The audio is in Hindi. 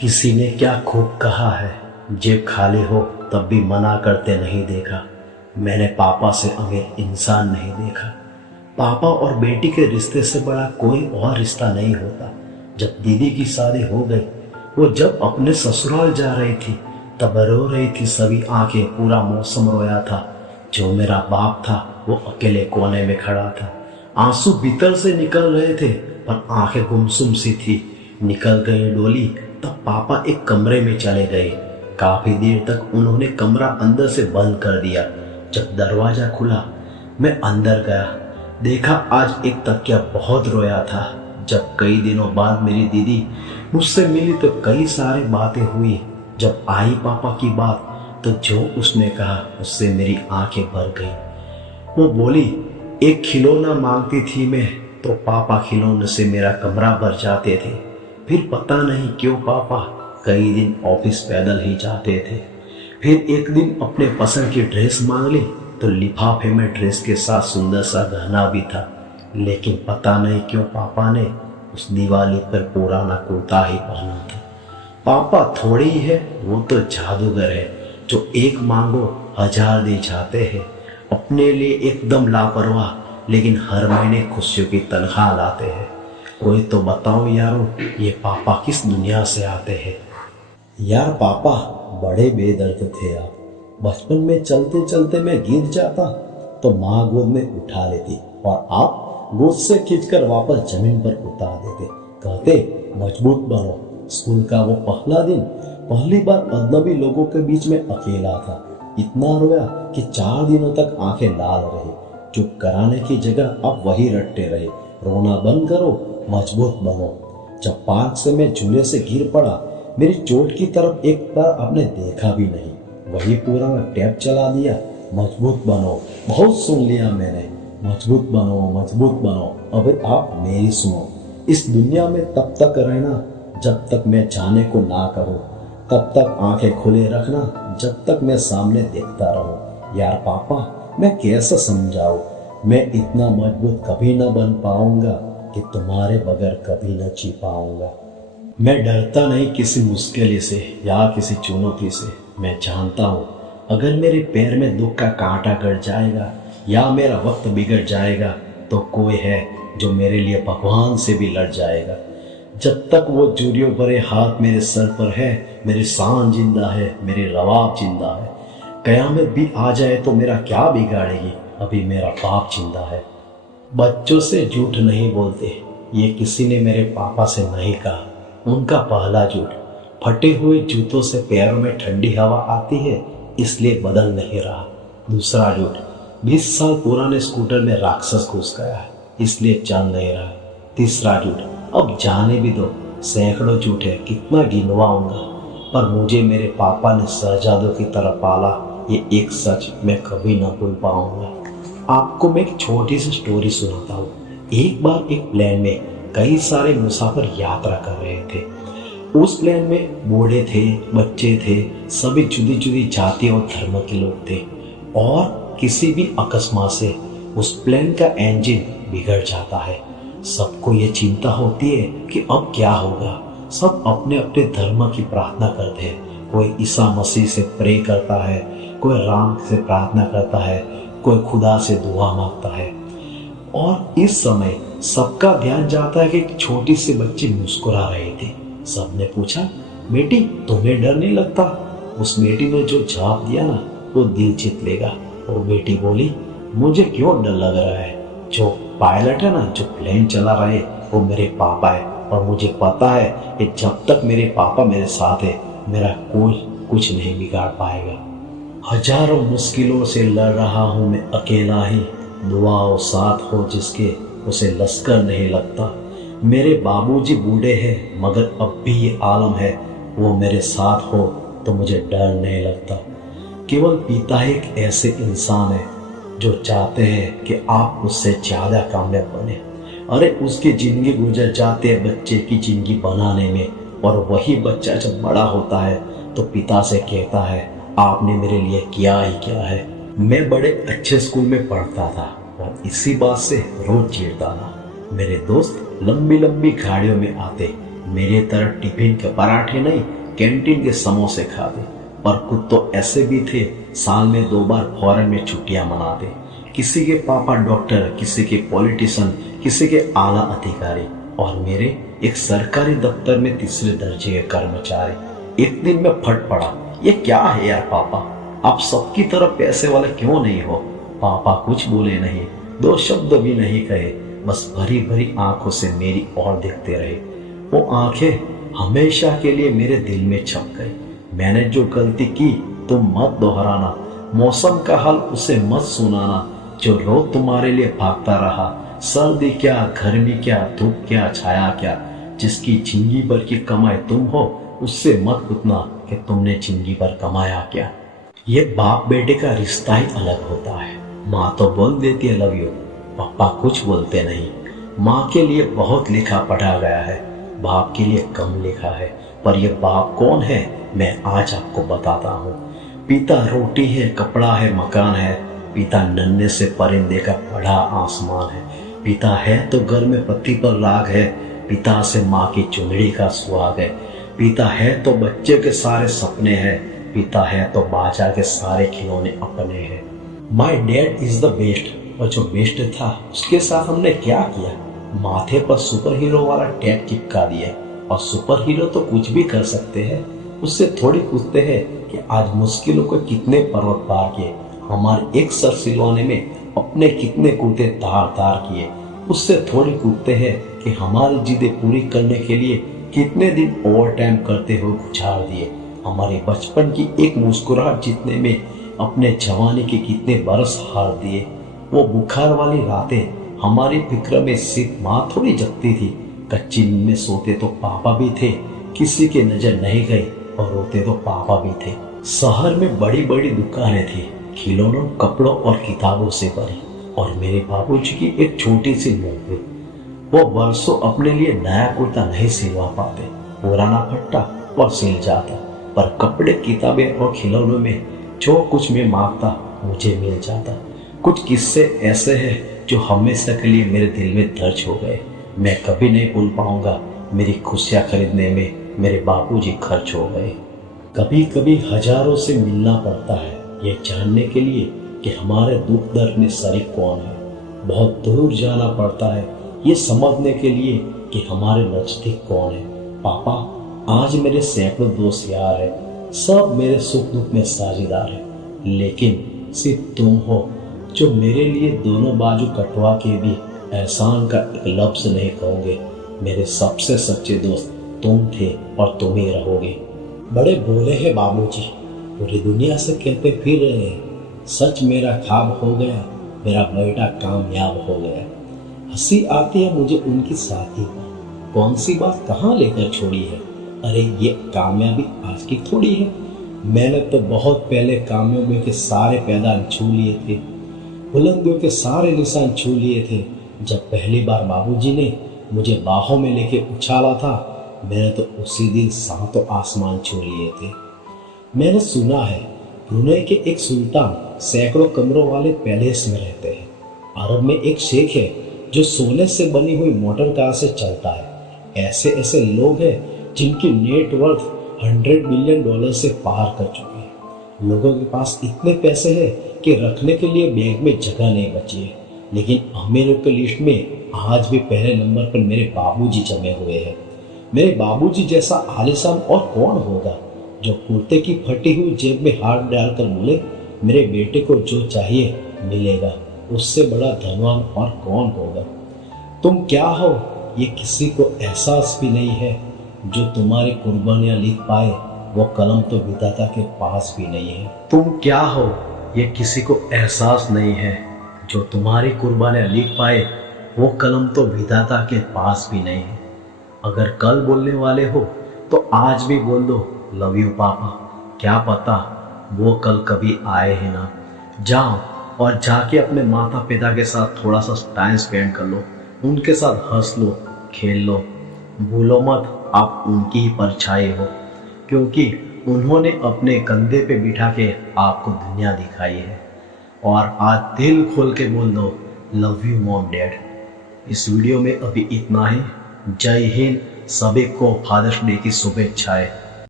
किसी ने क्या खूब कहा है, जेब खाली हो तब भी मना करते नहीं देखा। मैंने पापा से अमीर इंसान नहीं देखा। पापा और बेटी के रिश्ते से बड़ा कोई और रिश्ता नहीं होता। जब दीदी की शादी हो गई, वो जब अपने ससुराल जा रही थी तब रो रही थी, सभी आंखें, पूरा मौसम रोया था। जो मेरा बाप था वो अकेले कोने में खड़ा था। आंसू भीतर से निकल रहे थे पर आंखें गुमसुम सी थी। निकल गई डोली तब पापा एक कमरे में चले गए। काफी देर तक उन्होंने कमरा अंदर से बंद कर दिया। जब दरवाजा खुला मैं अंदर गया, देखा आज एक तकिया बहुत रोया था। जब कई दिनों बाद मेरी दीदी मुझसे मिली तो कई सारी बातें हुई। जब आई पापा की बात तो जो उसने कहा उससे मेरी आंखें भर गई। वो बोली, एक खिलौना मांगती थी मैं तो पापा खिलौने से मेरा कमरा भर जाते थे। फिर पता नहीं क्यों पापा कई दिन ऑफिस पैदल ही जाते थे। फिर एक दिन अपने पसंद की ड्रेस मांग ली तो लिफाफे में ड्रेस के साथ सुंदर सा गहना भी था। लेकिन पता नहीं क्यों पापा ने उस दिवाली पर पुराना कुर्ता ही पहना था। पापा थोड़ी ही है, वो तो जादूगर है जो एक मांगो 1000 दे जाते हैं। अपने लिए एकदम लापरवाह, लेकिन हर महीने खुशियों की तनख्वाह लाते हैं। कोई तो बताओ यारो, ये पापा किस दुनिया से आते हैं। यार पापा बड़े बेदर्द थे आप। बचपन में चलते चलते मैं गिर जाता तो माँ गोद में उठा लेती और आप गोद से खींचकर वापस जमीन पर उतार देते। कहते मजबूत बनो। स्कूल का वो पहला दिन, पहली बार अजनबी लोगों के बीच में अकेला था। इतना रोया कि 4 दिनों तक आंखें लाल रही। चुप कराने की जगह अब वही रटते रहे, रोना बंद करो, मजबूत बनो। जब पार्क से मैं झूले से गिर पड़ा, मेरी चोट की तरफ एक बार आपने देखा भी नहीं। वही पुराना टैप चला दिया, मजबूत बनो। बहुत सुन लिया मैंने, मजबूत बनो मजबूत बनो। अब आप मेरी सुनो। इस दुनिया में तब तक रहना जब तक मैं जाने को ना कहूँ, तब तक आंखें खुले रखना जब तक मैं सामने देखता रहूं। यार पापा मैं कैसे समझाऊं, मैं इतना मजबूत कभी न बन पाऊंगा कि तुम्हारे बगैर कभी न जी पाऊंगा। मैं डरता नहीं किसी मुश्किल से या किसी चुनौती से। मैं जानता हूँ अगर मेरे पैर में दुख का कांटा गड़ जाएगा या मेरा वक्त बिगड़ जाएगा तो कोई है जो मेरे लिए भगवान से भी लड़ जाएगा। जब तक वो जूरियों भरे हाथ मेरे सर पर है, मेरी शान जिंदा है, मेरी रवाब जिंदा है। कयामत भी आ जाए तो मेरा क्या बिगाड़ेगी, अभी मेरा बाप जिंदा है। बच्चों से झूठ नहीं बोलते, ये किसी ने मेरे पापा से नहीं कहा। उनका पहला झूठ, फटे हुए जूतों से पैरों में ठंडी हवा आती है इसलिए बदल नहीं रहा। दूसरा झूठ, 20 साल पुराने स्कूटर में राक्षस घुस गया है इसलिए चल नहीं रहा। तीसरा झूठ, अब जाने भी दो, सैकड़ों झूठ है, कितना गिनवाऊंगा, पर मुझे मेरे पापा ने शहजादों की तरह पाला, ये एक सच मैं कभी ना भूल पाऊंगा। आपको मैं एक छोटी सी स्टोरी सुनाता हूँ। एक बार एक प्लेन में कई सारे मुसाफिर यात्रा कर रहे थे। उस प्लेन में बूढ़े थे, बच्चे थे, सभी जुदी जुदी जाति और धर्म के लोग थे। और किसी भी अकस्मात से उस प्लेन का इंजन बिगड़ जाता है। सबको ये चिंता होती है कि अब क्या होगा। सब अपने अपने धर्म की प्रार्थना करते हैं। कोई ईसा मसीह से प्रे करता है, कोई राम से प्रार्थना करता है, कोई खुदा से दुआ मांगता है। और इस समय सबका ध्यान जाता है कि एक छोटी सी बच्ची मुस्कुरा रही थी। सबने पूछा, बेटी तुम्हें डर नहीं लगता? उस बेटी ने जो जवाब दिया ना, वो दिल जीत लेगा। वो बेटी बोली, मुझे क्यों डर लग रहा है? जो पायलट है ना, जो प्लेन चला रहे, वो मेरे पापा है। और मुझे पता है कि जब तक मेरे पापा मेरे साथ है, मेरा कोई कुछ नहीं बिगाड़ पाएगा। हजारों मुश्किलों से लड़ रहा हूँ मैं अकेला ही, दुआओं साथ हो जिसके उसे लश्कर नहीं लगता। मेरे बाबूजी बूढ़े हैं मगर अब भी ये आलम है, वो मेरे साथ हो तो मुझे डर नहीं लगता। केवल पिता एक ऐसे इंसान है जो चाहते हैं कि आप उससे ज़्यादा कामयाब बने। अरे उसकी ज़िंदगी गुजर जाते है बच्चे की ज़िंदगी बनाने में, और वही बच्चा जब बड़ा होता है तो पिता से कहता है, आपने मेरे लिए किया ही क्या है। मैं बड़े अच्छे स्कूल में पढ़ता था और इसी बात से रोज चिढ़ता था। मेरे दोस्त लंबी लंबी गाड़ियों में आते, मेरे तरह टिफिन के पराठे नहीं, कैंटीन के समोसे खाते। पर कुछ तो ऐसे भी थे साल में 2 बार फॉरेन में छुट्टियां मनाते। किसी के पापा डॉक्टर, किसी के पॉलिटिशियन, किसी के आला अधिकारी, और मेरे एक सरकारी दफ्तर में 3रे दर्जे के कर्मचारी। एक दिन मैं फट पड़ा, ये क्या है यार पापा, आप सबकी तरह पैसे वाले क्यों नहीं हो? पापा कुछ बोले नहीं, 2 शब्द भी नहीं कहे, बस भरी भरी आंखों से मेरी ओर देखते रहे। वो आंखें हमेशा के लिए मेरे दिल में छप गई। मैंने जो गलती की तुम मत दोहराना, मौसम का हाल उसे मत सुनाना, जो रोज तुम्हारे लिए भागता रहा, सर्दी क्या, गर्मी क्या, धूप क्या, छाया क्या, जिसकी जिंदगी भर की कमाई तुम हो, उससे मत पूछना कि तुमने जिंदगी भर कमाया क्या। ये बाप बेटे का रिश्ता ही अलग होता है। माँ तो बोल देती है लव यू, पापा कुछ बोलते नहीं। माँ के लिए बहुत लिखा पढ़ा गया है, बाप के लिए कम लिखा है। पर ये बाप कौन है मैं आज आपको बताता हूँ। पिता रोटी है, कपड़ा है, मकान है। पिता नन्हे से परिंदे का बड़ा आसमान है। पिता है तो घर में पति पर राग है। पिता से माँ की चुनरी का सुहाग है। पिता है तो बच्चे के सारे सपने हैं। पिता है तो बाजार के सारे खिलौने अपने हैं। My dad is the best. और जो बेस्ट था उसके साथ हमने क्या किया, माथे पर सुपर हीरो वाला टैग चिपका दिया। और सुपर हीरो तो कुछ भी कर सकते हैं, उससे थोड़ी पूछते हैं कि आज मुश्किलों को कितने पर्वत पार किए, हमारे एक सर सिलवाने में अपने कितने कूदे तार तार किए। उससे थोड़ी पूछते हैं कि हमारी जिद्दें पूरी करने के लिए कितने दिन ओवर टाइम करते हुए गुजार दिए। हमारे बचपन की एक मुस्कुराहट जीतने में अपने जवानी के कितने बरस हार दिए। वो बुखार वाली रातें हमारी फिक्र में सिर्फ माँ थोड़ी जगती थी। कच्ची नींद में सोते तो पापा भी थे, किसी की नजर नहीं गई, और रोते तो पापा भी थे। शहर में बड़ी बड़ी दुकानें थी, खिलौनों, कपड़ों और किताबों से भरी, और मेरे बाबूजी की एक छोटी सी नौकरी। वो वर्षों अपने लिए नया कुर्ता नहीं सिलवा पाते, पुराना फट्टा और सिल जाता। पर कपड़े, किताबें और खिलौनों में जो कुछ मैं मांगता मुझे मिल जाता। कुछ किस्से ऐसे हैं जो हमेशा के लिए मेरे दिल में दर्ज हो गए। मैं कभी नहीं भूल पाऊंगा मेरी खुशियाँ खरीदने में मेरे बाबूजी खर्च हो गए। कभी कभी हजारों से मिलना पड़ता है ये जानने के लिए कि हमारे दुख दर्द में शरीक कौन है। बहुत दूर जाना पड़ता है ये समझने के लिए कि हमारे नजदीक कौन है। पापा, आज मेरे सैकड़ों दोस्त यार है, सब मेरे सुख दुख में साझेदार है, लेकिन सिर्फ तुम हो जो मेरे लिए दोनों बाजू कटवा के भी एहसान का एक लफ्ज नहीं कहोगे। मेरे सबसे सच्चे दोस्त तुम थे और तुम ही रहोगे। बड़े बोले हैं बाबूजी, पूरी दुनिया से कहते फिर रहे हैं, सच मेरा ख्वाब हो गया, मेरा बेटा कामयाब हो गया। हंसी आती है मुझे उनकी साथी पर, कौन सी बात कहाँ लेकर छोड़ी है। अरे ये कामयाबी आज की थोड़ी है, मैंने तो बहुत पहले कामयाबी के सारे पैदान छू लिए थे, बुलंदियों के सारे निशान छू लिए थे। जब पहली बार बाबूजी ने मुझे बाहों में लेके उछाला था, मैंने तो उसी दिन सातों आसमान छू लिए थे। मैंने सुना है ब्रुनेई के एक सुल्तान सैकड़ों कमरों वाले पैलेस में रहते हैं। अरब में एक शेख है जो सोने से बनी हुई मोटर कार से चलता है। ऐसे ऐसे लोग हैं जिनकी नेटवर्थ $100 बिलियन से पार कर चुके हैं। लोगों के पास इतने पैसे हैं कि रखने के लिए बैंक में जगह नहीं बची है। लेकिन अमीरों की लिस्ट में आज भी पहले नंबर पर मेरे बाबूजी जमे हुए हैं। मेरे बाबूजी जैसा आलिशान और कौन होगा जो कुर्ते की फटी हुई जेब में हाथ डालकर बोले मेरे बेटे को जो चाहिए मिलेगा। उससे बड़ा धनवान और कौन होगा। तुम क्या हो ये किसी को एहसास भी नहीं है। जो तुम्हारी कुर्बानियां लिख पाए वो कलम तो विधाता के पास भी नहीं है। तुम क्या हो ये किसी को एहसास नहीं है। जो तुम्हारी कुर्बानियां लिख पाए वो कलम तो विधाता के पास भी नहीं है। अगर कल बोलने वाले हो तो आज भी बोल दो लव यू पापा। क्या पता वो कल कभी आए ही ना। जाओ और जाके अपने माता पिता के साथ थोड़ा सा टाइम स्पेंड कर लो, उनके साथ हंस लो, खेल लो। भूलो मत आप उनकी ही परछाई हो, क्योंकि उन्होंने अपने कंधे पे बिठा के आपको दुनिया दिखाई है। और आज दिल खोल के बोल दो लव यू मॉम डैड। इस वीडियो में अभी इतना ही। जय हिंद, सभी को फादर्स डे की शुभेच्छाएं।